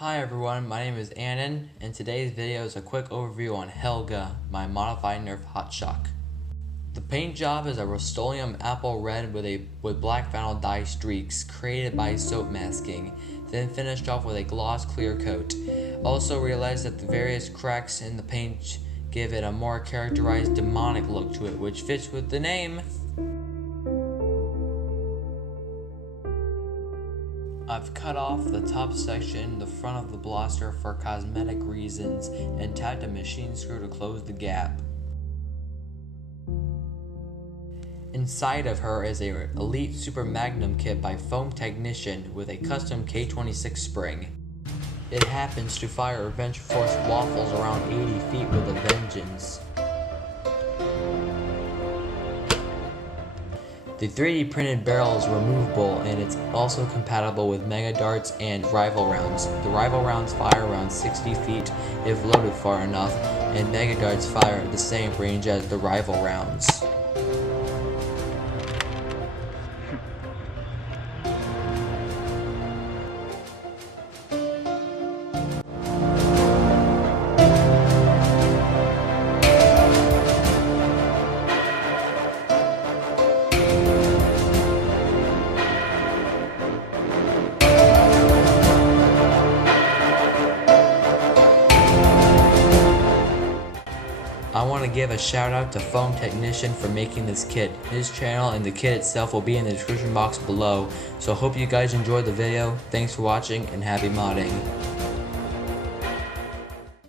Hi everyone, my name is Annan, and today's video is a quick overview on Helga, my modified Nerf Hotshock. The paint job is a Rust-Oleum apple red with black vinyl dye streaks created by soap masking, then finished off with a gloss clear coat. Also realized that the various cracks in the paint give it a more characterized demonic look to it, which fits with the name. I've cut off the top section, the front of the blaster for cosmetic reasons, and tapped a machine screw to close the gap. Inside of her is a Elite Super Magnum Kit by Foam Technician with a custom K26 spring. It happens to fire Adventure Force waffles around 80 feet with a vengeance. The 3D printed barrel is removable, and it's also compatible with Mega Darts and Rival Rounds. The Rival Rounds fire around 60 feet if loaded far enough, and Mega Darts fire at the same range as the Rival Rounds. I want to give a shout out to Foam Technician for making this kit. His channel and the kit itself will be in the description box below, so hope you guys enjoyed the video. Thanks for watching and happy modding.